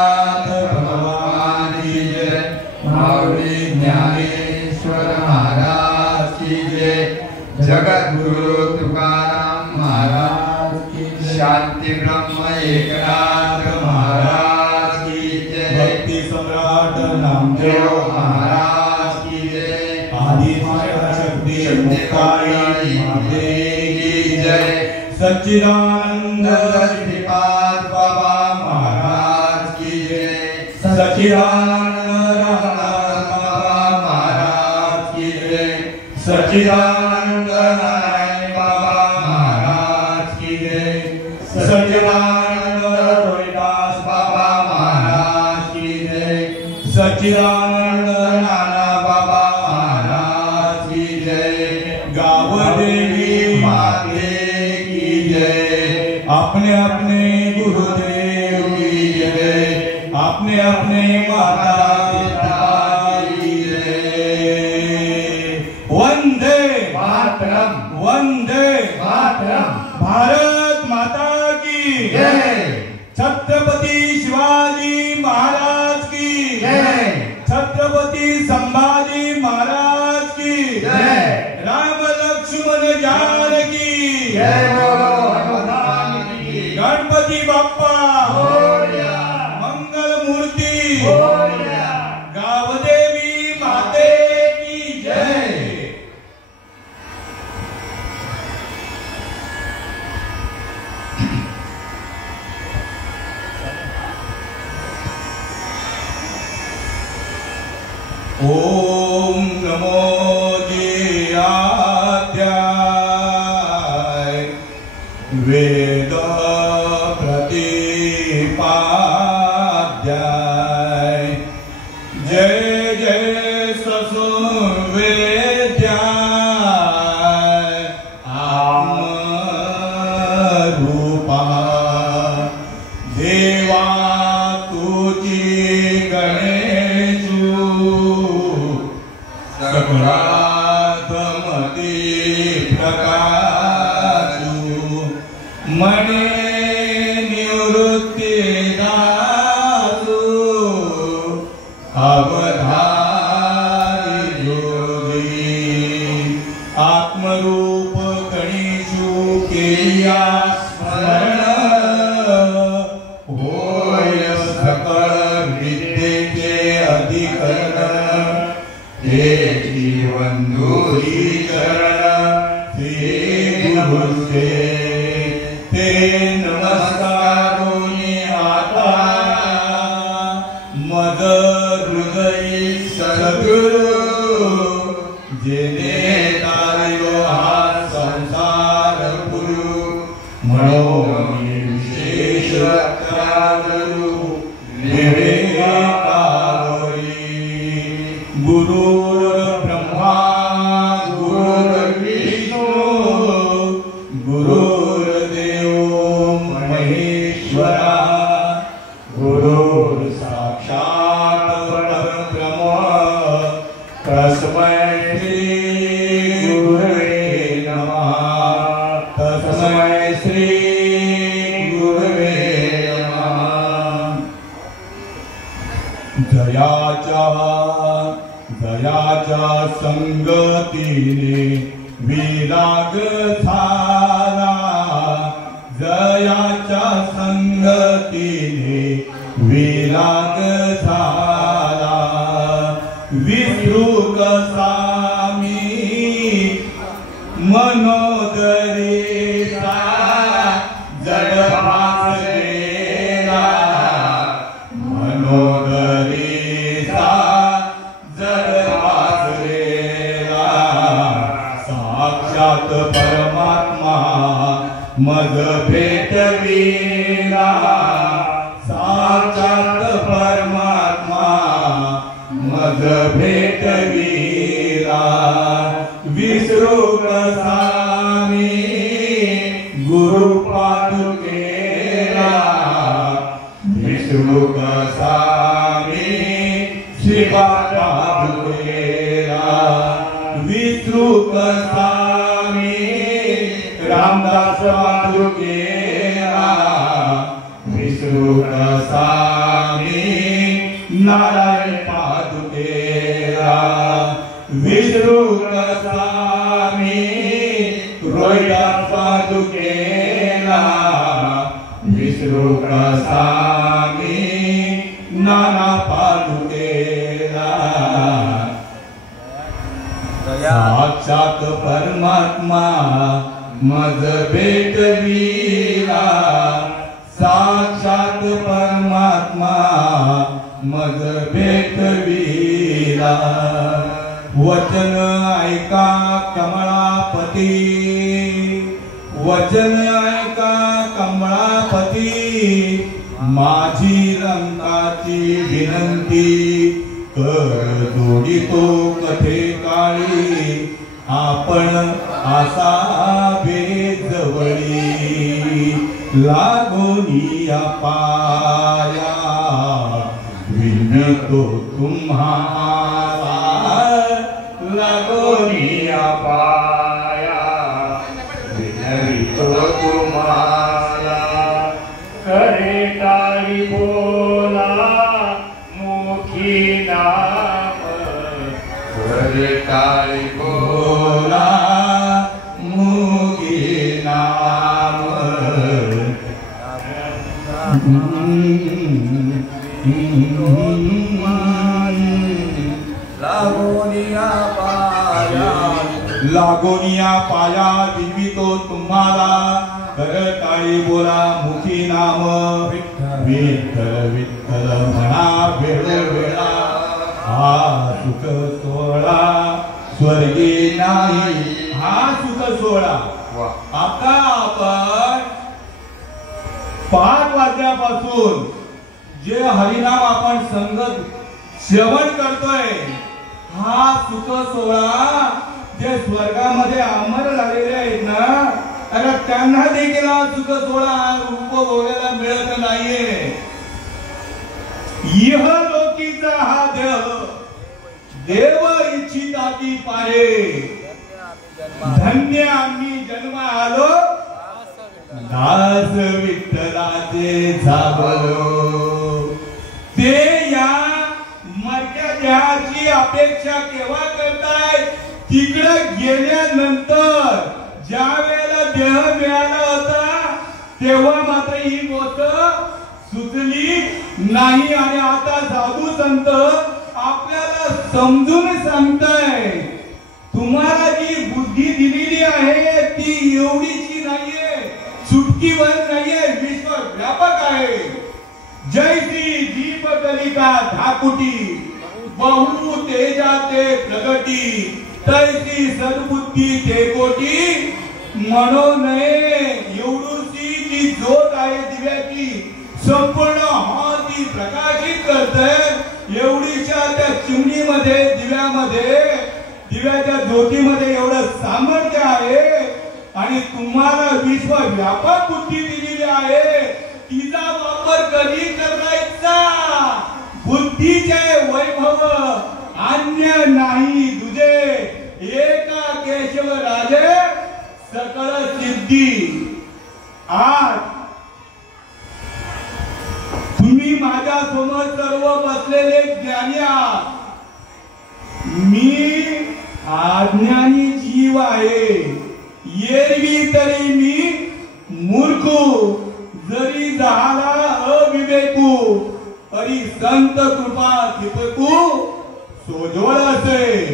भगवान की जय। माऊली ज्ञानेश्वर महाराज की जय। जगत गुरु तुकाराम महाराज की जय। शांति ब्रह्म एकनाथ महाराज की जय। भक्ति सम्राट नामदेव महाराज की जय। आदि शक्ति मुक्ताई महादेव की जय। सच्चिदानंद श्रीपाद बाबा महाराज की जय। सच्चिदानंद बाबा महाराज की जय। सच्चिदानंद नारायण बाबा महाराज की जय। सच्चिदानंद रोहिदास बाबा महाराज की जय। सच्चिदानंद नाना बाबा महाराज की जय। गावदेवी माते की जय। अपने अपने गुरुदेव की जय। अपने अपने माता पिता की जय। वंदे मातरम। वंदे मातरम। भारत माता की जय। छत्रपति शिवाजी महाराज की जय। छत्रपति संभाजी महाराज की जय। राम लक्ष्मण जानकी जय। गणपति बाप्पा मंगल मूर्ति गावदेवी माते की जय। ओम नमो जियाध्याय वेद प्रतिपाद्याय। जय जय ससुवेद्याय आत्मरूपा। देवा तुझी गणेशु सकलात्मती प्रकाशु। मने निवृत्ती दासु अवधारी योगी। आत्मरूप गणेशु केया स्मरण होय सकळ विद्येचे अधिकरण। हे जीवनदुरी चरण श्री गुरुसे ते नमस्कारोनी आता। मद हृदयी सद्गुरु जेने तारियो हा संसार गुरु। मनोमनी विशेष गुरु विवेकारोई। गुरुर् ब्रह्मा गुरुर्विष्णु गुरुर्देवो महेश्वरा। गुरुर् साक्षात् परब्रह्म तस्मै श्री गुरवे नमः। तस्मै श्री गुरवे नमः। जयाच्या संगतीने विराग झाला। जयाच्या संगतीने विराग झाला। विसरू कसा मी मनोदरीचा जड भासलेला। मनोदरीचा जड भासलेला। साक्षात परमात्मा मज भेटविला। साक्षात परमात्मा मज भेटविला। विसरू कसा मी गुरु पादुकेला। विसरू कसा मी श्रीपाद पादुकेला। विसरू कसा मी रामदास पादुकेला। विसरू कसा मी विसरू कसा मी रोया पादुकेला, विसरू कसा मी नाना पादुकेला. साक्षात परमात्मा मज भेटविला, साक्षात परमात्मा मज भेटविला. वचन ऐका कमळापती, वचन ऐका कमळापती, माझी रंगाची विनंती कर जोडितो कथे काळी, आपण असावे जवळी. लागोनिया पाया विनतो तुम्हाला, लागोनिया पाया विनतो तुम्हाला. करे टाळी बोला मुखी नाम, करे टाळी बोला मुखी नाम. लागोनिया पाया, लागोनिया पाया विनवितो तुम्हाला. कर टाळी बोला मुखी नाम, विठ्ठल विठ्ठल म्हणा वेळोवेळा. हा सुख सोहळा स्वर्गी नाही, हा सुख सोहळा. आता आपण 5 वाजल्यापासून जे हरिनाम आपण संगत श्रवण करतोय, हा सुख सोहळा जे स्वर्गामध्ये अमर झालेले आहेत ना, अरे त्यांना देखील हा सुख सोहळा उपभोगायला मिळत नाहीये. इहलोकीचा हा देह देव इच्छिता ती पाहे, धन्य आम्ही जन्म आलो दास विठ्ठलाचे झालो. ते या मरत्या देहाची अपेक्षा केव्हा करताय? तिकडे गेल्यानंतर ज्या वेळेला देह मिळाला होता तेव्हा मात्र ही गोष्ट सुचली नाही. आणि आता साधू संत आपल्याला समजून सांगताय, तुम्हाला जी बुद्धी दिलेली आहे ती एवढीची नाहीये, चुटकीवर नाहीये, विश्व व्यापक आहे. जैसी दीप कलिका धाकुटी, बहु तेजाते प्रगटी, तैसी सद्बुद्धी ते कोटी. म्हणू नये एवढूशी जी ज्योत आहे दिव्याची, संपूर्ण हा ती प्रकाशित करते. एवढीच्या त्या चिमणीमध्ये दिव्यामध्ये, दिव्याच्या ज्योतीमध्ये एवढं सामर्थ्य आहे. आणि तुम्हाला विश्व व्यापक बुद्धी दिलेली आहे, तिचा वापर कधी करायचा? बुद्धीचे वैभव अन्य नाही तुझे, एका केशव राजे सकळ सिद्धी. आज तुम्ही माझ्या समोर सर्व बसलेले ज्ञानी आहात. मी अज्ञानी जीव आहे, एरवी तरी मी मूर्खू, जरी झाला अविवेकू, परी संत कृपा दीपकू सोजवळ असे.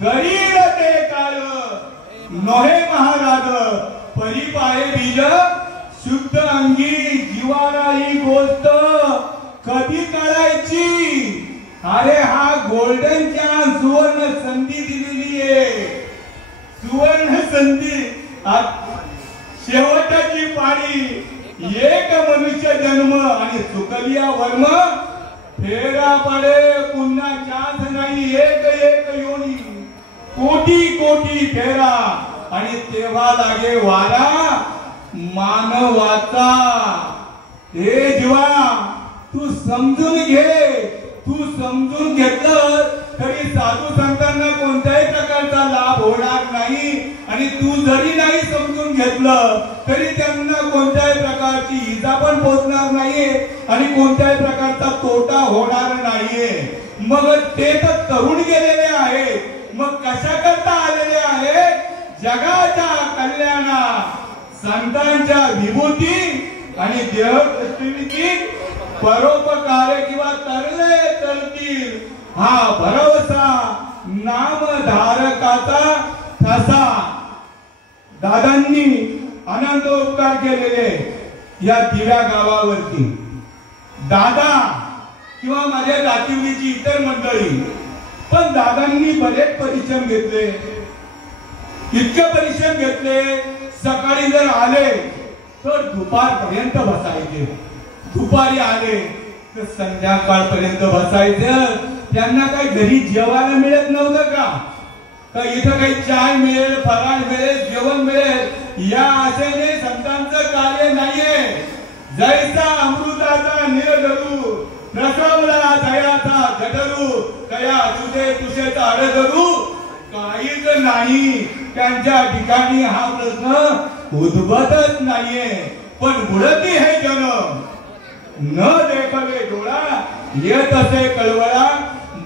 करील ते काळ नोहे महाराज, परी पाहे बीज शुद्ध अंगी. जीवाला ही गोष्ट कधी कळायची? अरे हा गोल्डन चान्स, सुवर्ण संधी दिलेली आहे, सुवर्ण संधी. शेवटची पाळी, एक मनुष्य जन्म आणि चुकलिया वर्म. फेरा पडे पुन्हा चान्स नाही, एक एक योनी, कोटी कोटी फेरा. आणि तेव्हा लागे वारा मानवाचा. हे जीवा तू समजून घे, तू समजून घेतलं तरी साधू संतांना कोणत्याही प्रकारचा लाभ होणार नाही. आणि तू जरी नाही समजून घेतलं तरी त्यांना कोणत्याही प्रकारची इजा पण पोहोचणार नाहीये आणि कोणत्याही प्रकारचा तोटा होणार नाहीये. मग ते तर तरुण गेलेले आहेत, मग कशा करता आलेले आहे? जगाच्या कल्याणा, संतांच्या विभूती आणि देहप्रतिनिधी परोपकार किंवा तरले तरतील हा भरवसा नामधारकाचा ठसा. दादांनी अनंत उपकार केलेले या दिव्या गावावरती. दादा किंवा माझ्या जातीवलीची इतर मंडळी, पण दादांनी बरेच परिश्रम घेतले. इतके परिश्रम घेतले, सकाळी जर आले तर दुपारपर्यंत बसायचे, दुपारी आले तर संध्याकाळपर्यंत बसायचं. त्यांना काही घरी जेवायला मिळत नव्हतं का? तर इथं काही चाय मिळेल, फराळ मिळेल, जेवण मिळेल या आशेने संतांचं कार्य नाहीये. जैसा अमृताचा निरधरू, रसवला दयाचा जठरू, कया तुझे तुझेच आडधरू, काहीच नाही. त्यांच्या ठिकाणी हा प्रश्न उद्भवतच नाहीये. पण बुडती है जन न देखले डोळा, येत असे कळवळा.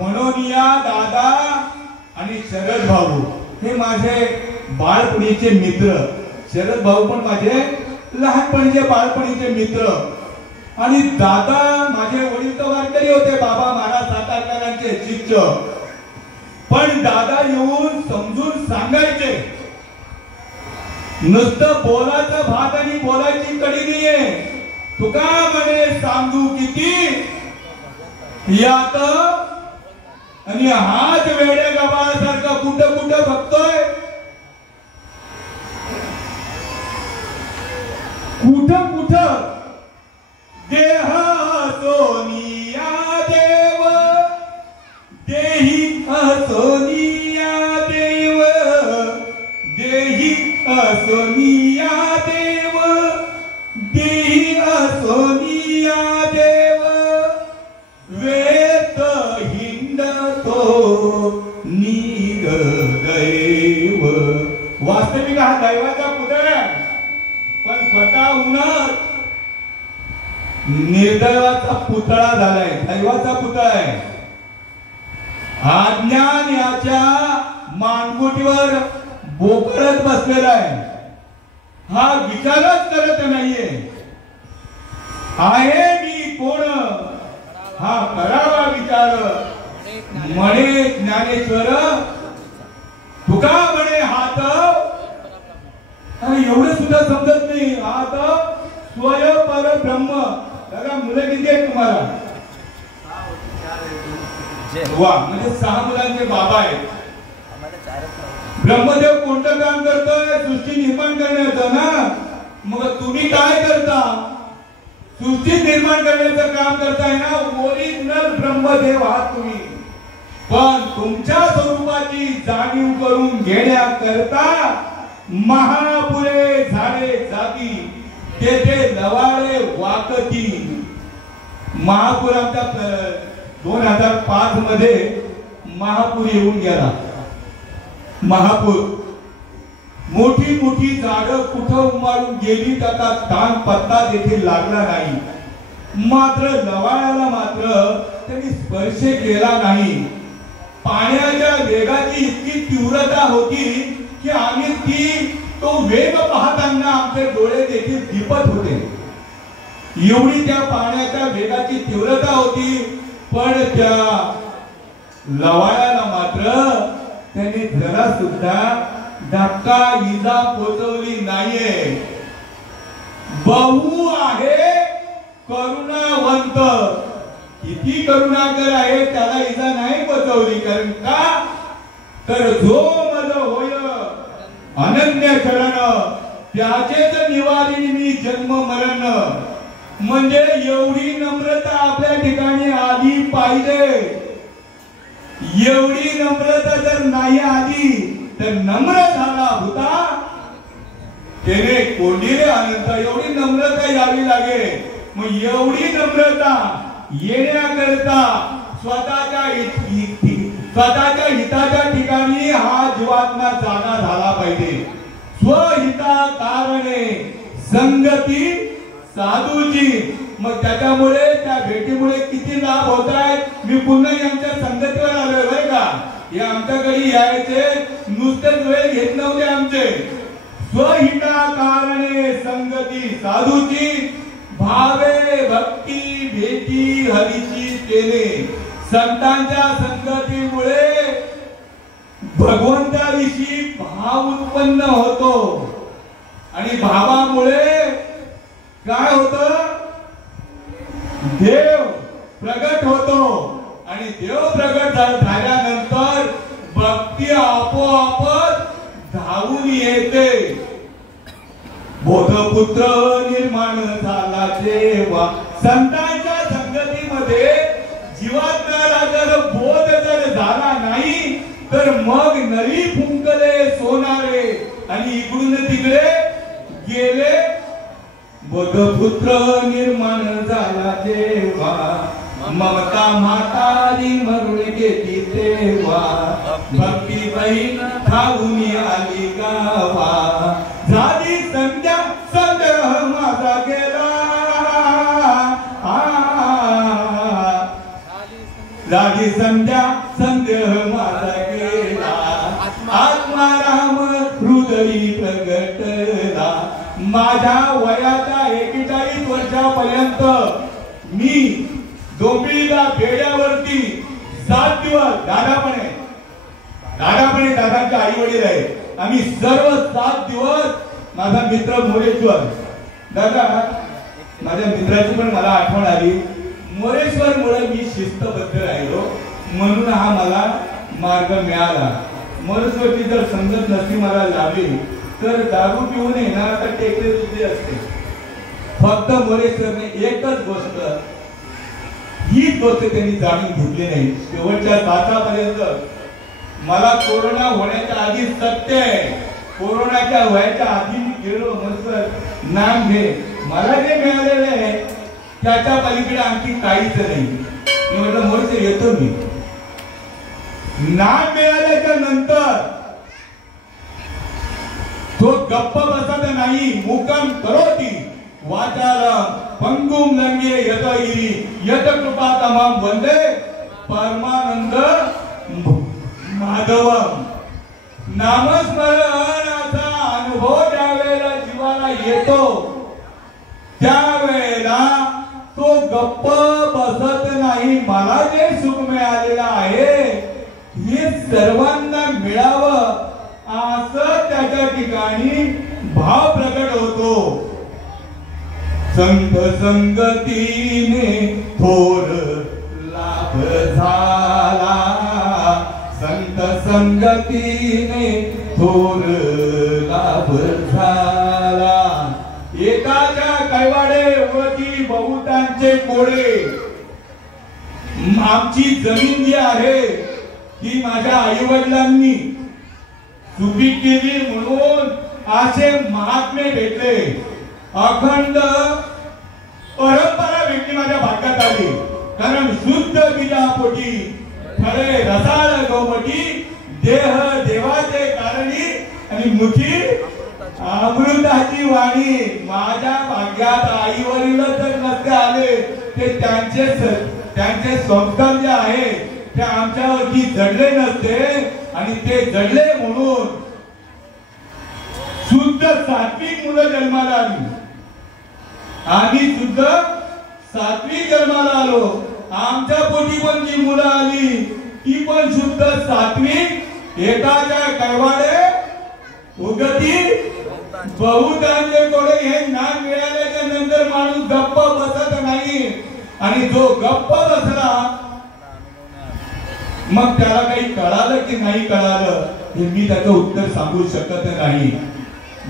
म्हणून या दादा आणि शरद भाऊ हे माझे बाळपणीचे मित्र. शरद भाऊ पण माझे लहानपणीचे बाळपणीचे मित्र. आणि दादा माझे वडील तर वारकरी होते, बाबा महाराज सातारकरांचे शिष्य. पण दादा येऊन समजून सांगायचे. नुसतं बोलायचं भात आणि बोलायची कडी नाहीये. तुका म्हणे सांगू किती यात, आणि हाच वेड्या गबाळासारखा कुठं कुठं बघतोय, कुठं कुठं देह सोनिया देव, देही सोनिया देव, देही सोनिया देव, देही सोनिया देव, वेत हिंडतो नीर दैव. वास्तविक हा दैवाचा पुतळा, पण स्वतःहून निर्दैवाचा पुतळा झालाय, दैवाचा पुतळा आहे. अज्ञान याच्या मानगुटीवर बोकळत बसलेला आहे. हा विचारच करत नाहीये, आहे मी कोण हा करावा विचार. म्हणे ज्ञानेश्वर तुका म्हणे हात, एवढं सुद्धा समजत नाही. हात स्वय पर ब्रह्म. दादा मुलं किती आहेत तुम्हाला? वा, म्हणजे 6 मुलांचे बाबा आहेत. ब्रह्मदेव कोणतं काम करतोय? सृष्टी निर्माण करण्याचं ना. मग तुम्ही काय करता? सृष्टी निर्माण करण्याचं काम करताय ना. ओरिजिनल ब्रह्मदेव आहात तुम्ही. पण तुमच्या स्वरूपाची जाणीव करून घेण्याकरता महापुरे झाले जाती, तेथे लवाळे वाकती. महापूर आमच्या 2005 मध्ये महापूर येऊन गेला. महापूर मोठी मोठी झाडं कुठं उमारून गेली, त्याचा ताण पत्ता देखील लागला नाही. मात्र लवाळ्याला मात्र त्यांनी स्पर्श केला नाही. पाण्याच्या वेगाची इतकी तीव्रता होती की आम्ही तो वेग पाहताना आमचे डोळे देखील दिपत होते. एवढी त्या पाण्याच्या वेगाची तीव्रता होती. पण त्या लवाळ्याला मात्र त्यांनी जरा सुद्धा धक्का इजा पोचवली नाहीये. बहु आहे करुणावंत, किती करुणाकर आहे, त्याला इजा नाही पोचवली. कारण का? तर जो मज होय अनन्य चरण, त्याचेच निवारी मी जन्म मरण. म्हणजे एवढी नम्रता आपल्या ठिकाणी आली पाहिजे. एवढी नम्रता जर नाही आली तर नम्र झाला होता त्याने कोंडीरे अनंत. एवढी नम्रता यावी लागेल. मग एवढी नम्रता येण्याकरता स्वतःच्या हिताच्या ठिकाणी हा जीवात्मा जागा झाला पाहिजे. स्वहिता कारणे संगती साधूची. मग त्याच्यामुळे त्या भेटीमुळे किती लाभ होत आहेत. मी पुन्हा यांच्या संगतीवर आलोय बरं का. हे आमच्याकडे यायचे, नुसतेच वेळ घेत नव्हते आमचे. स्वहिता कारणे संगती साधूची, भावे भक्ती भेटी हरीची तेने. संतांच्या संगतीमुळे भगवंताविषयी भाव उत्पन्न होतो आणि भावामुळे काय होतं, देव प्रगट होतो आणि देव प्रगट झाल्यानंतर भक्ती आपोआपच धावून येते. बोधपुत्र निर्माण झाला तेव्हा संतांच्या संगतीमध्ये जीवात्म्याला जर बोध जर झाला नाही तर मग नरी फुंकले सोनारे आणि इकडून तिकडे गेले. बोधपुत्र निर्माण झाला तेव्हा ममता म्हातारी मरुळ घेती तेव्हा भक्ती बहीण धावून आली गावा. झाली संध्या संदेह माझा गेला, झाली संध्या संदेह माझा गेला. आत्माराम हृदयी प्रगटला. माझ्या वयाच्या 41 वर्षापर्यंत मी डोंबिवलीला बेड्यावरती 7 दिवस दादापणे दादाचे आई वडील आहे. आम्ही सर्व 7 दिवस माझा मित्र मोरेश्वर दादा, माझ्या मित्राची पण मला आठवण आली. मोरेश्वर मुळे मी शिस्तबद्ध राहिलो म्हणून हा मला मार्ग मिळाला. मोरेश्वरची जर संगत नसती मला लाभली तर दारू पिऊन येणार तर टेकले तुझे असते. फक्त मोरेश्वरने एकच गोष्ट, ही गोष्ट त्यांनी जाणून घेतली नाही. शेवटच्या तासापर्यंत मला कोरोना होण्याच्या आधी सत्य आहे, कोरोनाच्या व्हायच्या आधी मी गेलो मोरेश्वर नाम घे, मला जे मिळालेलं आहे त्याच्या पलीकडे आणखी काहीच नाही. मी म्हटलं मोरेश्वर येतो मी. नाम मिळाल्याच्या नंतर तो गप्प बसत नाही. मुकम करोती वाचालम पंगुम लंगे यतइरी यत कृपा तमाम वंदे परमानंद माधवम. नामस्मरणाचा अनुभव ज्यावेळेला जीवाला येतो त्यावेळेला तो गप्प बसत नाही. मला जे सुख मिळालेलं आहे हे सर्वांना मिळावं असं त्याच्या ठिकाणी भाव प्रकट होतो. संत संगतीने थोर लाभ झाला, संत संगतीने थोर लाभ झाला. एकाच्या कैवाडे वरती बहुतांचे कोडे. आमची जमीन जी आहे ती माझ्या आई वडिलांनी सुपीक केली म्हणून असे महात्मे भेटले. अखंड परंपरा भेटली माझ्या भागात आली. कारण शुद्ध बीजापोटी खरे रसाळ गौमटी, देह देवाचे कारणी आणि मुठी अमृताची वाणी. माझ्या भाग्यात आई वडील जर नसते आले ते त्यांचे संस्कार जे आहे ते आमच्यावरती जडले नसते आणि ते जडले म्हणून शुद्ध सात्विक मुलं जन्माला आली. आम्ही शुद्ध सात्विक जन्माला आलो. आमच्या पोटी पण जी मुलं आली ती पण शुद्ध सात्विक. एकाच्या कैवाडे उगती बहुतांचे कोडे. हे ज्ञान मिळाल्याच्या नंतर माणूस गप्प बसत नाही आणि जो गप्प बसला मग त्याला काही कळालं की नाही कळालं हे मी त्याचं उत्तर सांगू शकत नाही.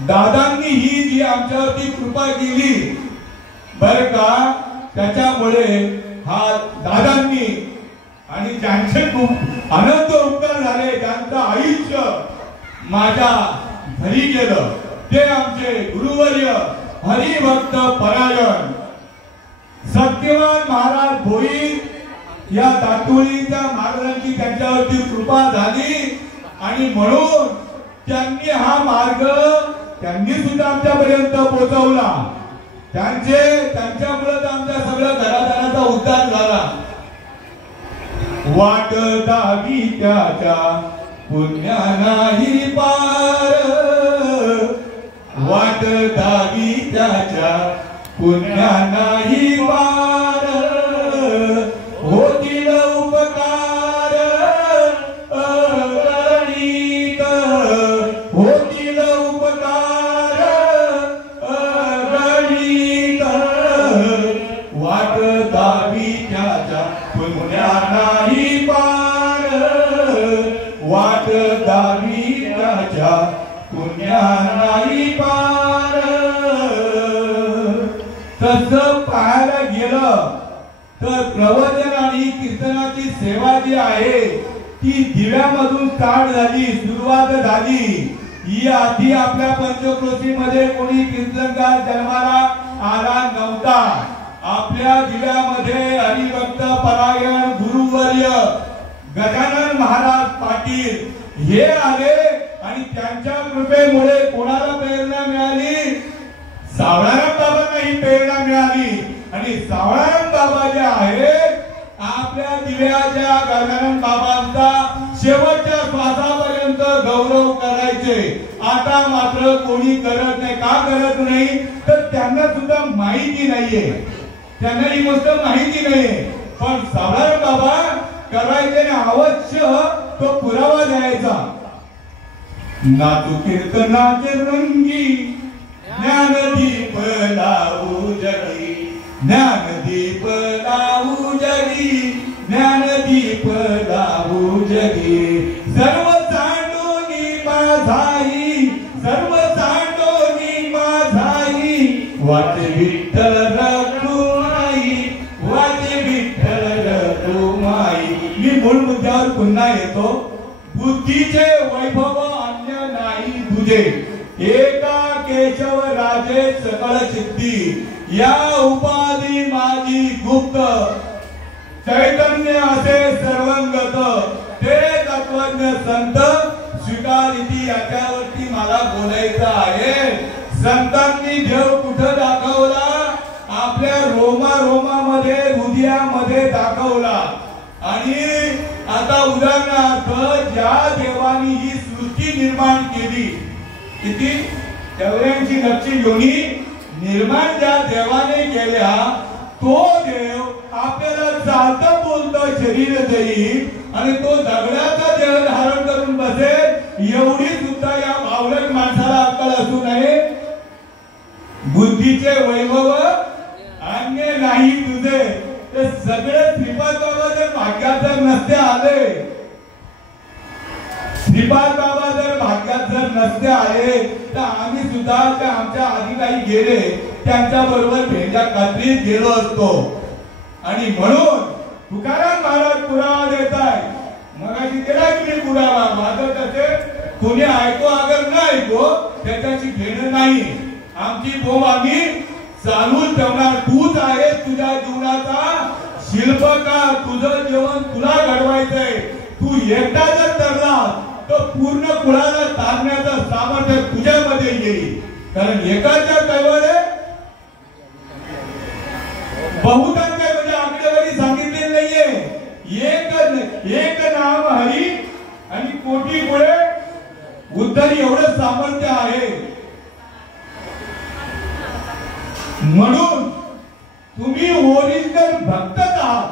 दादांनी ही जी आमच्यावरती कृपा केली बर का, त्याच्यामुळे हा दादांनी आणि ज्यांचे खूप अनंत उपकार झाले, ज्यांचं आयुष्य माझ्या घरी गेलं ते आमचे गुरुवर्य हरिभक्त परायण सत्यवान महाराज भोईर या दातोळीच्या महाराजांची त्यांच्यावरती कृपा झाली आणि म्हणून त्यांनी हा मार्ग त्यांनी सुद्धा आमच्यापर्यंत पोहोचवला. त्यांच्यामुळे आमच्या सगळ्या घरादाराचा उद्धार झाला. वाट दावी त्याच्या पुण्या नाही पार, वाट दावी त्याच्या पुण्या नाही पार, होतील उपकार अगणित, होतील उपकार अगणित, वाट दावी त्याच्या पुण्या नाही पार, वाट दावी त्याच्या पुण्या नाही पार. तसं पाहायला गेलं तर प्रवचन आणि कीर्तनाची सेवा जी आहे ती दिव्यामधून स्टार्ट झाली, सुरुवात झाली. ही आधी आपल्या पंचक्रोशीमध्ये कोणी कीर्तनकार जन्माला आला नव्हता. आपल्या दिव्यामध्ये हरिभक्त परायण गुरुवर्य गजानन महाराज पाटील हे आले आणि त्यांच्या कृपेमुळे कोणाला प्रेरणा मिळाली? सावळाराम बाबांना ही प्रेरणा मिळाली. आणि सावळाराम बाबा जे आहेत आपल्या दिव्याच्या गजानन बाबांचा शेवटच्या श्वासापर्यंत गौरव करायचे. आता मात्र कोणी करत नाही. का करत नाही? तर त्यांना सुद्धा माहिती नाहीये, त्यांना ही गोष्ट माहिती नाहीये. पण सावळाराम बाबा करायचे आणि अवश्य तो पुरावा द्यायचा. नातू कीर्तनाचे रंगी ज्ञानदीप लावू जगी, ज्ञानदीप लावू जगी, ज्ञानदीप लावू जगी. सर्व सांडोनी माझाई, सर्व सांडोनी माझाई, वाचे विठ्ठल रखुमाई, वाचे विठ्ठल रखुमाई. मी मूळ मुद्द्यावर पुन्हा येतो. बुद्धीचे वैभव अन्य नाही तुझे, एका केशव राजे सकळ सिद्धी, या उपाधी माझी गुप्त, चैतन्य असे सर्वंगत, ते तत्वज्ञ संत स्वीकारिती. याच्यावरती मला बोलायचं आहे. संतांनी देव कुठं दाखवला? आपल्या रोमा रोमामध्ये हृदयामध्ये दाखवला. आणि आता उदाहरणार्थ ज्या देवानी ही सृष्टी निर्माण केली, किती 84 लक्ष योनी निर्माण ज्या देवाने केल्या, तो देव आपल्याला चालतं बोलतं शरीर देईल आणि तो दगडाचा देह धारण करून बसेल, एवढी सुद्धा या बावळट माणसाला अक्कल असू नये. बुद्धीचे वैभव अन्य नाही तुझे. ते सगळे श्रीपाद बाबा जर भाग्यात जर नसते आले, श्रीपाद बाबा जर भाग्यात जर नसते आले तर आम्ही सुद्धा आमच्या आधी काही गेले त्यांच्या बरोबर भेंड्या कात्रीत गेलो असतो. आणि म्हणून तुकाराम महाराज पुरावा देत आहे. मगाशी केला की मी पुरावा, माझं तसे कोणी ऐको अगर न ऐको त्याच्याशी घेणं नाही. आमची बोंब आम्ही चालूच ठेवणार. तूच आहेस तुझ्या जीवनाचा शिल्पकार. तुझं जीवन तुला घडवायचंय. तू एकटा जर ठरला तर पूर्ण कुळाला तारण्याचं सामर्थ्य तुझ्यामध्ये येईल. कारण एकाच्या कैवारे बहुतांच्या म्हणजे आकडेवारी सांगितलेली नाहीये. एक नाम हरी आणि कोटी पुढे उद्धरी एवढं सामर्थ्य आहे. म्हणून तुम्ही ओरिजिनल भक्त आहात,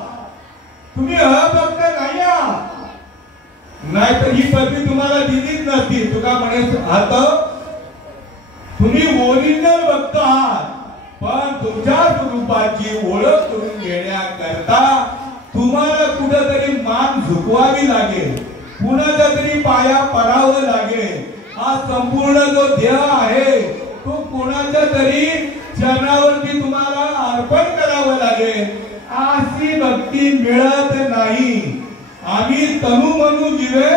तुम्ही अभक्त नाही आहात. नाहीतर ही पदवी तुम्हाला दिलीच नसती. तुका म्हणे आता तुम्ही ओरिजिनल भक्त आहात. पण तुमच्या स्वरूपाची ओळख करून घेण्याकरता तुम्हाला कुठेतरी मान झुकवावी लागेल, कुणाच्या तरी पाया पडावं लागेल. हा संपूर्ण जो देह आहे तो कोणाच्या तरी चरणावरती तुम्हाला अर्पण करावं लागेल. अशी भक्ती मिळत नाही. आम्ही तनु मनु जीवे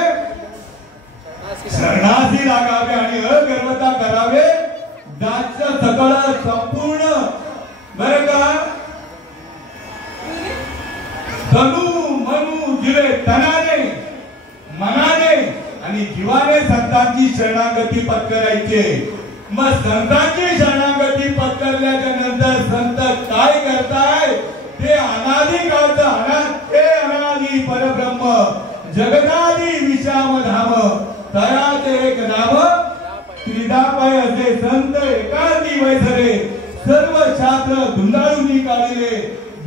शरणासी लागावे आणि अगर्वता करावे. दास्य सकळ संपूर्ण बरं का, तनु मनु जीवे तनाने मनाने आणि जीवाने संतांची शरणागती पत्करायचे. मग संतांची शरणागती पत्करल्याच्या नंतर संत काय करताय? ते अनादी काळचं ते अनादी परब्रह्म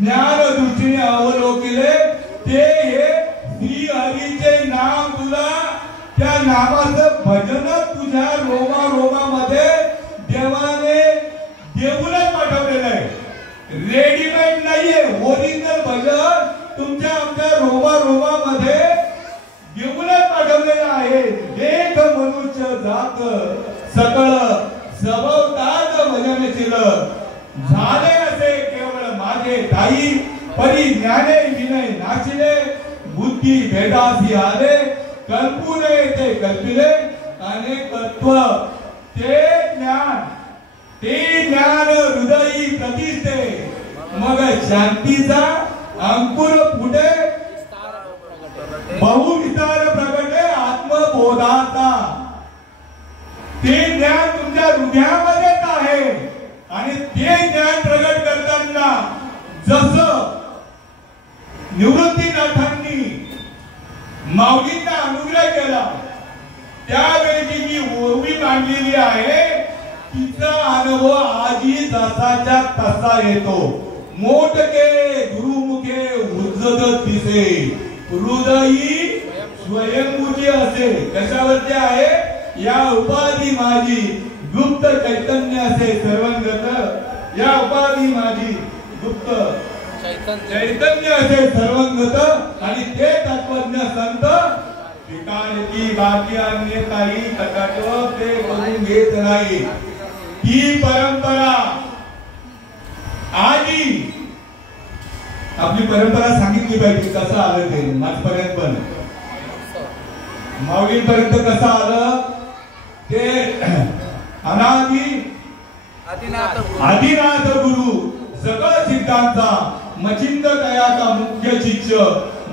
ज्ञान दृष्टीने अवलोकिले ते हे श्री हरीचे नाम तुला त्या नामाचं भजन तुझ्या रोमा रोमामध्ये देवाने देऊनच पाठवलेलं आहे. रेडीमेड नाहीये, ओरिजिनल भजन तुमच्या आमच्या रोमा रोमामध्ये देऊनच पाठवलेलं आहे. देख मनुष्य जात सकळ स्वभावताच भजनशील झाले असे केवळ माझे ठाई परी ज्ञाने विनय नाशिले बुद्धी भेदासी आले कल्पू नये ते कल्पिले अनेकत्व ते ज्ञान हृदयी प्रतिष्ठे मग शांतीचा अंकुर फुटे बहुविस्तार प्रगटे आत्मबोधाचा. ते ज्ञान तुमच्या हृदयामध्येच आहे आणि ते ज्ञान प्रगट करताना जसं निवृत्तीनाथांनी माऊलींना अनुग्रह केला त्यावेळी जी ओवी मांडलेली आहे तिचा अनुभव आजही जसाच्या तसा येतो. मोठके गुरुमुखे उज्जत दिसे हृदयी स्वयंभूची असे. कशावरती आहे? या उपाधी माझी गुप्त चैतन्य असे सर्वंगत. या उपाधी माझी गुप्त चैतन्य असे सर्वंगत आणि ते तत्वज्ञ संत ठिकाणी बाकी अन्य काही कटाटोप ते करून घेत नाही. ही परंपरा आधी आपली परंपरा सांगितली पाहिजे. कसं आलं ते माझपर्यंत पण माऊलीपर्यंत कसं आलं ते आदिनाथ गुरु सकळ सिद्धांचा मचिंद कयाचा मुख्य शिष्य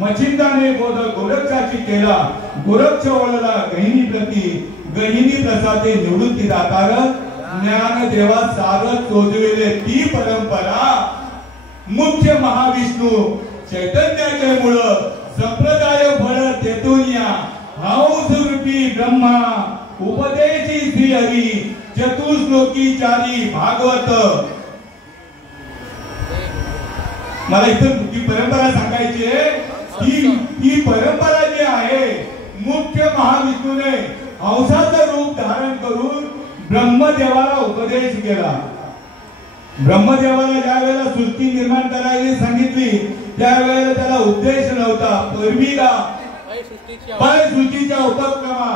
मचिंदाने बोध गोरक्षाची केला गोरक्ष वळला गहिनी प्रसादे निवृत्ती दातार ज्ञान देवा सारथ शोधविले. ती परंपरा मुख्य महाविष्णू चैतन्याचे मूळ संप्रदाय फळ तेथून या हंस रूपी ब्रह्मा उपदेशी श्री हरी चतुश्लोकी चारी भागवत. मला इथं ती परंपरा सांगायची आहे. ही परंपरा जी आहे मुख्य महाविष्णूने हंसाचं रूप धारण करून ब्रह्मदेवाला उपदेश केला. ब्रह्मदेवाला ज्या वेळेला सृष्टी निर्माण करायला सांगितली त्यावेळेला त्याला उद्देश नव्हता. सृष्टीच्या उपक्रमा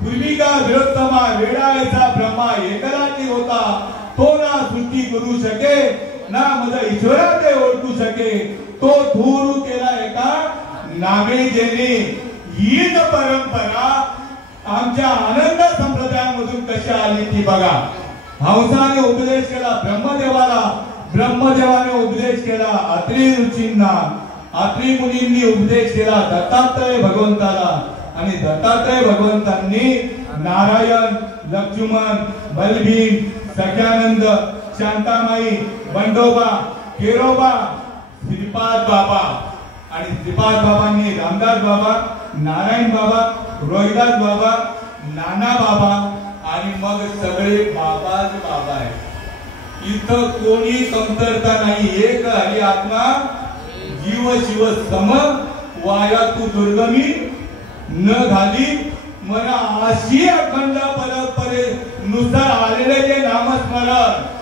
पूर्विका विरोत्तमा वेडायचा ब्रह्मा एकराची होता. तो ना सृष्टी करू शके ना मद ईश्वरा ते ओळखू शके. तो धूर केला एका नामे जेने. हीच परंपरा आमच्या आनंद संप्रदायामधून कशी आली ती बघा. हंसाने उपदेश केला ब्रह्मदेवाने उपदेश केला अत्री ऋषींना. अत्री मुनींनी उपदेश केला दत्तात्रय भगवंताला आणि दत्तात्रय भगवंतांनी नारायण लक्ष्मण बलभीम सख्यानंद शांतामाई बंडोबा केरोबा श्रीपाद बाबा आणि श्रीपाद बाबांनी रामदास बाबा नारायण बाबा रोहिदास बाबा नाना बाबा आणि मग सगळे बाबाच बाबा आहे. इथं कोणी कमतरता नाही. एक हरी आत्मा जीव शिव सम वाया तू दुर्गमी न घाली मला अशी अखंड परंपरे नुसार आलेले जे नामस्मरण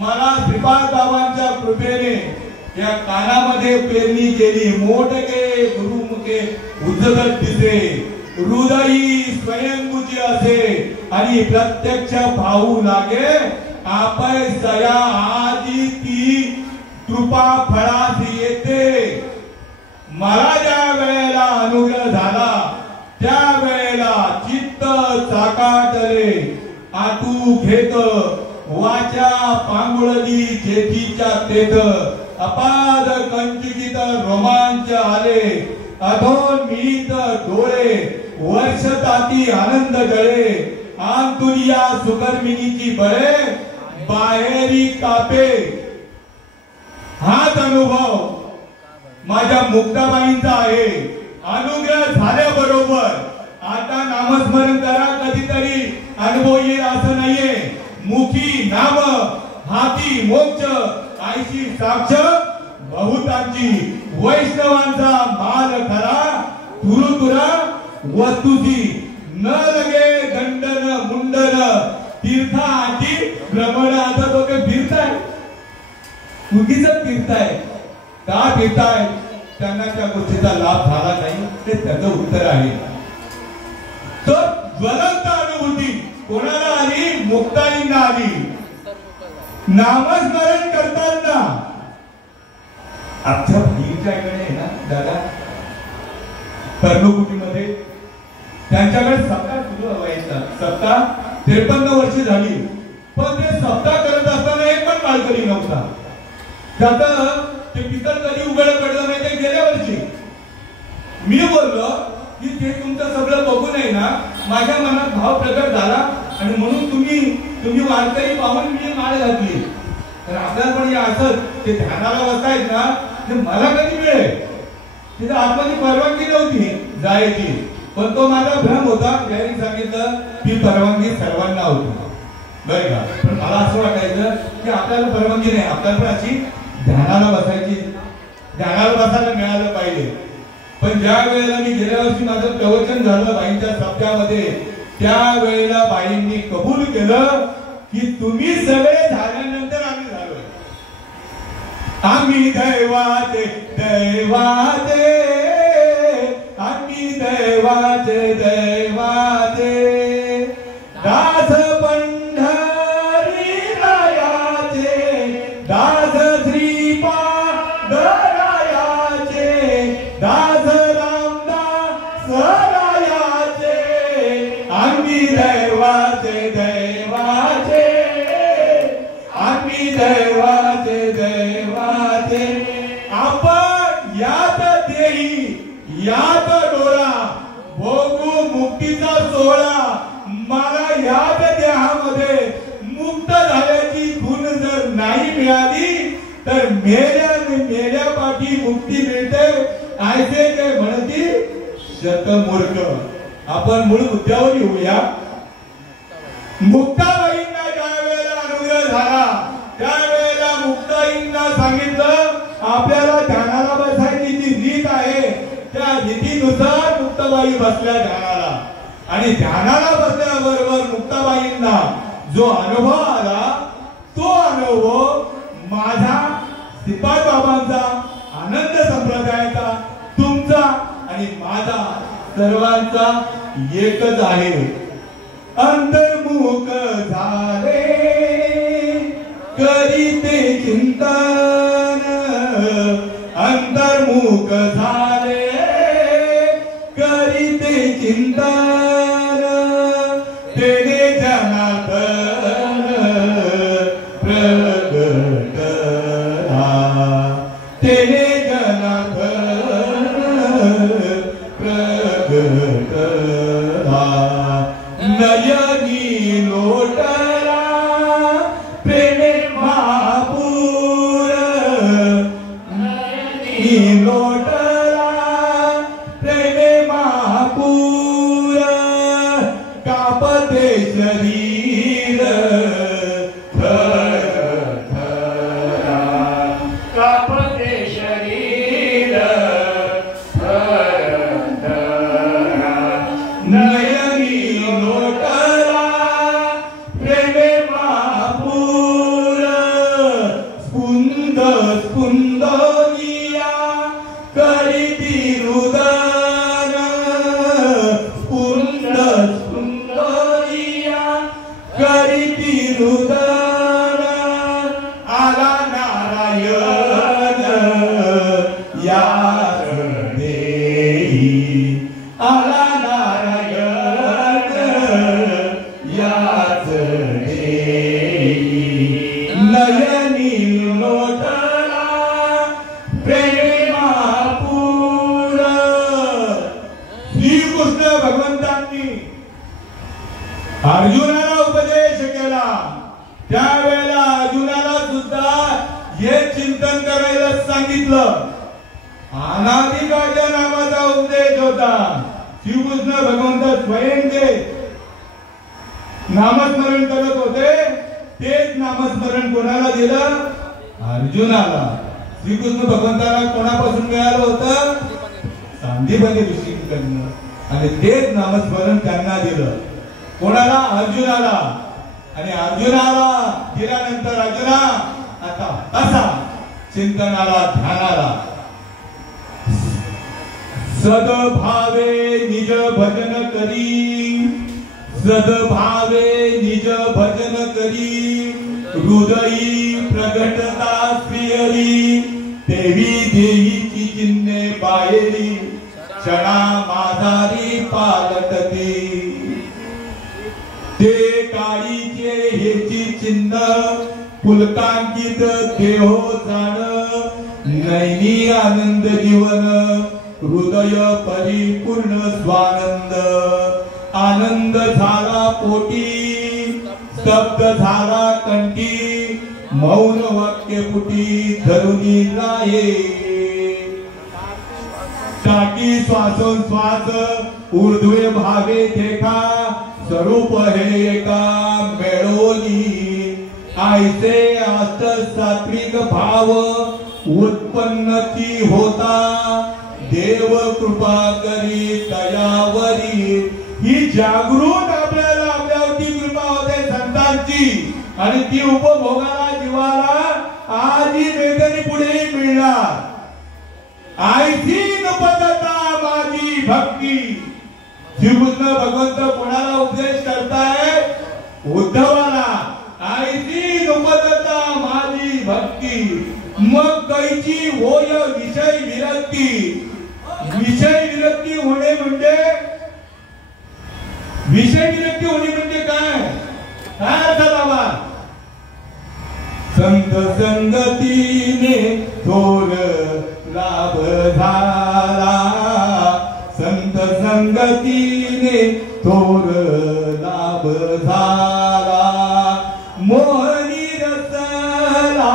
मला श्रीपाद बाबांच्या कृपेने या कानामध्ये पेरणी केली. मोठके गुरुमुखे उज्जत दिसे हृदयी स्वयंभूची असे आणि प्रत्यक्ष भाऊ लागे आपण सया आधी ती कृपा फळास येते. मला ज्या वेळेला अनुग्रह झाला त्या वेळेला चित्त चाकाटले आटू घेत वाचा पांगुळली जेठीच्या तेथ अपाद कंचुकित रोमांच आले अधोन्मीत डोळे वर्षताती आनंद जळे आंतुरिया सुकर्मिनीची बळे बाहेरी कापे. हाच अनुभव माझ्या मुक्ताबाईंचा आहे. अनुग्रह झाल्याबरोबर आता नामस्मरण करा कधीतरी अनुभव येईल असं नाहीये. मुखी नाम हाती मोक्ष आईशी साक्ष बहुतांची वैष्णवांचा माल खरा तुरुतुरा वस्तुची न लगे दंडन मुंडन तीर्थाची भ्रमण. आता तो फिरताय चुकीच फिरताय का फिरताय त्यांना त्या गोष्टीचा लाभ झाला नाही ते त्याचं उत्तर आहे. तर ज्वलंत अनुभूती कोणाला आली? मुक्ताईंना आली. नामस्मरण करताना आमच्या बहिणीच्याकडे आहे ना दादा कर्णकुटीमध्ये त्यांच्याकडे सप्ताह सुरू व्हायचा. सप्ताह 53 वर्ष झाली पण ते सप्ताह करत असताना एक पण मालकरी नव्हता. त्याचं ते पितळ कधी उघड पडलं नाही ते गेल्या वर्षी. मी बोललो की ते तुमचं सगळं बघून आहे ना माझ्या मनात भाव प्रकट झाला आणि म्हणून तुम्ही वारकरी पाहून मी माळ घातली. तर आपल्याला पण असं ते ध्यानाला बसायच ना ते मला कधी मिळेल तिथे आतमध्ये परवानगी नव्हती जायची. पण तो माझा भ्रम होता. त्यांनी सांगितलं की परवानगी सर्वांना होती बरं का. पण मला असं वाटायचं की आपल्याला परवानगी नाही आपल्याला पण अशी ध्यानाला बसायला मिळालं पाहिजे. पण ज्या वेळेला मी गेल्या वर्षी माझं प्रवचन झालं बाईंच्या सप्त्यामध्ये त्यावेळेला बाईंनी कबूल केलं की तुम्ही सगळे झाल्यानंतर आम्ही झालोय. आम्ही दैवाचे दैवाचे आम्ही दैवाचे दैवाचे दास पंढरी रायाचे दास श्रीपाद रायाचे दास रामदास रायाचे आम्ही दैवाचे दैवाचे आम्ही दैवाचे दैवाचे. आपण यात देही यात डोळा भोगू मुक्तीचा सोहळा. मला यात देहामध्ये मुक्त झाल्याची खून जर नाही मिळाली तर मेल्या पाठी मुक्ती मिळते ऐसे ते म्हणतील शतमूर्ख. आपण मूळ मुद्द्यावर येऊया. मुक्ताबाईंना ज्या वेळेला अनुग्रह झाला त्यावेळेला मुक्ताईंना सांगितलं आपल्याला ध्यानाला बसायची जी रीत आहे त्या रीतीनुसार मुक्ताबाई बसल्या ध्यानाला. आणि ध्यानाला बसल्याबरोबर मुक्ताबाईंना जो अनुभव आला तो अनुभव माझा श्रीपाद बाबांचा आनंद संप्रदायाचा तुमचा आणि माझा सर्वांचा एकच आहे. अंतर्मुख झाले करीते चिंतन अंतर्मुख झाले करीते चिंतन तेने जनार्दन प्रगटला तेने जनार्दन प्रगटला. नयनी लोटला प्रेमे महापूर नयनी लोटला प्रेमे महापूर कापते शरीर कापते शरीर नयनी लोटला प्रेमे महापूर स्पुंद स्पुंदनिया करीती रुदन स्पुंद स्पुंदनिया करीती रुदन. आला नारायण याच देई आला नारायण याच देई. नयनी लोटला प्रेमापूर. श्रीकृष्ण भगवंतांनी अर्जुनाला उपदेश केला त्यावेळेला अर्जुनाला सुद्धा हे चिंतन करायला सांगितलं. अनादिकाच्या नामाचा उपदेश होता. श्रीकृष्ण भगवंत स्वयं ते नामस्मरण करत होते तेच नामस्मरण कोणाला दिलं? अर्जुनाला. श्रीकृष्ण भगवंताला कोणापासून मिळालं होतं? सांदीपनी ऋषींकडनं. आणि तेच नामस्मरण त्यांना दिलं. कोणाला? अर्जुनाला. आणि अर्जुनाला दिल्यानंतर अर्जुना आता असा चिंतनाला, ध्यानाला. सद्भावे निज भजन करी, सद्भावे निज भजन करी, हृदयी प्रगटता श्रीहरी, देवी देहीची चिन्हे बाहेरी, क्षणा माझारी पालटते. ते काळीचे हेची चिन्ह, पुलकांकित देहो जाण, नैनी आनंद जीवन, हृदय परिपूर्ण स्वानंद. आनंद झाला पोटी, स्तब्ध झाला कंठी, मौन वाक्य पुटी धरुनी राये. टाकी श्वासोश्वास ऊर्ध्वे भावे देखा, स्वरूप हे एका मेळोनी. आयसे अष्ट सात्विक भाव उत्पन्नती होता, देव कृपा करी तयावरी. ही जागृत आपल्याला आपल्यावरती कृपा होते संतांची, आणि ती उपभोगाला जीवाला आजी वेदनी पुढे मिळणार. आयची नपदता माझी भक्ती. श्रीकृष्ण भगवंत कोणाला उपदेश करताय? उद्धवाला. आयची नपदता माझी भक्ती. मग कैची होय विषय विरक्ती. विषय विरक्ती होणे म्हणजे, विषय विरक्ती होणे म्हणजे काय? काय अर्थ लावा? संत संगतीने थोर लाभ झाला, संत संगतीने थोर लाभ झाला. मोहनी रसला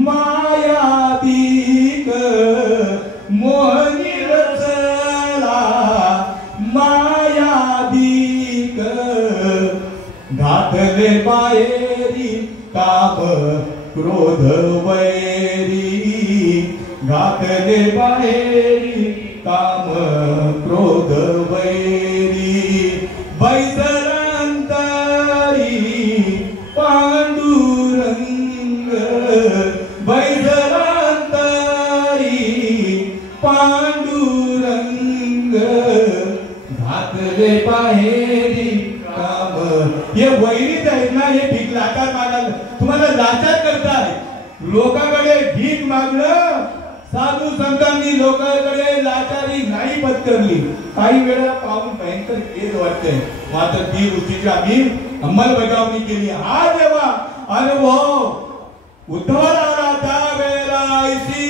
मायादिक, मोहनी रसला मायादिक. घातले बाहेरी काम क्रोध वैरी, घातले बाहेरी काम क्रोध वैरी. बैसरांतरी पांडुरंग, बैसरांतरी पांडुरंग. घातले बाहेरी काम. हे वैरीच आहेत ना, हे भीक लाचार मागायला तुम्हाला लाचार करताय. लोकांकडे भीक मागणं, साधू संतांनी लोकांकडे लाचारी नाही पत्करली. काही वेळा पाहून भयंकर खेद वाटते, मात्र ती गोष्टीची आम्ही अंमलबजावणी केली. हा जेव्हा अनुभव उद्धवाला आला त्यावेळेला ऐसी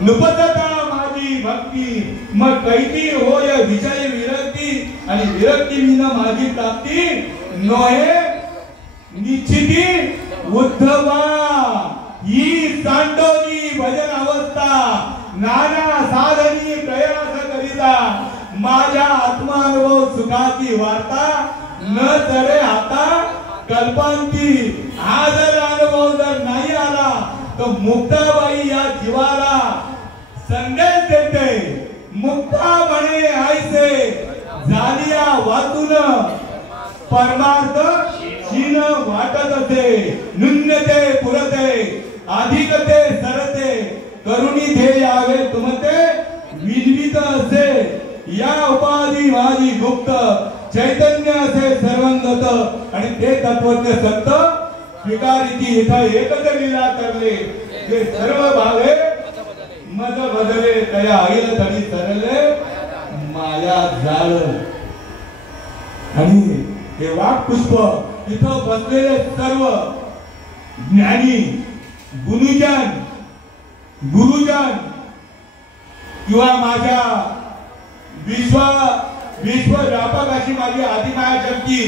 नपदता माझी भक्ती. मग कैती होय विषय विरक्ती, आणि विरक्ती विना माझी प्राप्ती नोहे निश्चिती. उद्धवा ही सांडोनी भजन अवस्था, नाना साधनी प्रयास करिता, माझ्या आत्मानुभव सुखाची वार्ता न चढे आता कल्पांती. हा जर अनुभव जर नाही आला तर मुक्ताबाई या जीवाला संदेश देते. मुक्ता म्हणे आयसे झालिया वाचून, परमार्थ शीन वाटत असे. न्यूनते पुरते, अधिकते सरते, करुणी ध्येय यावे तुमते विनवित असे. या उपाधी माझी गुप्त, चैतन्य असे सर्वंगत. आणि ते तत्वज्ञ संत स्वीकारिती इथं एकच लीला करले. जे सर्व भावे मज बदले, तया आईल तरी सरले माया जाळ. आणि हे वाक्पुष्प इथं बसलेले सर्व ज्ञानी गुरुजन, गुरुजन किंवा माझ्या विश्व व्यापक अशी माझी आदिमाया शक्ती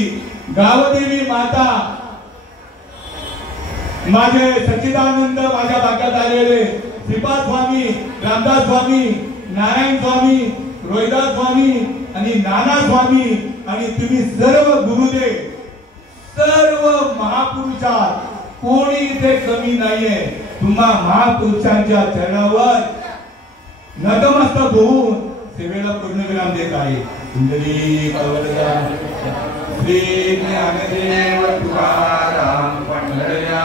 गावदेवी माता, माझे सच्चिदानंद माझ्या भागात आलेले श्रीपाद स्वामी, रामदास स्वामी, नारायण स्वामी, रोहिदास स्वामी आणि नाना स्वामी, आणि तुम्ही सर्व गुरुदेव, सर्व महापुरुषात कोणी इथे कमी नाहीये. तुम्हा महापुरुषांच्या चरणावर नतमस्तक होऊन सेवेला पूर्णविराम देत आहे. कुंडली कवरदा श्री ज्ञानदेव तुकाराम पंढरया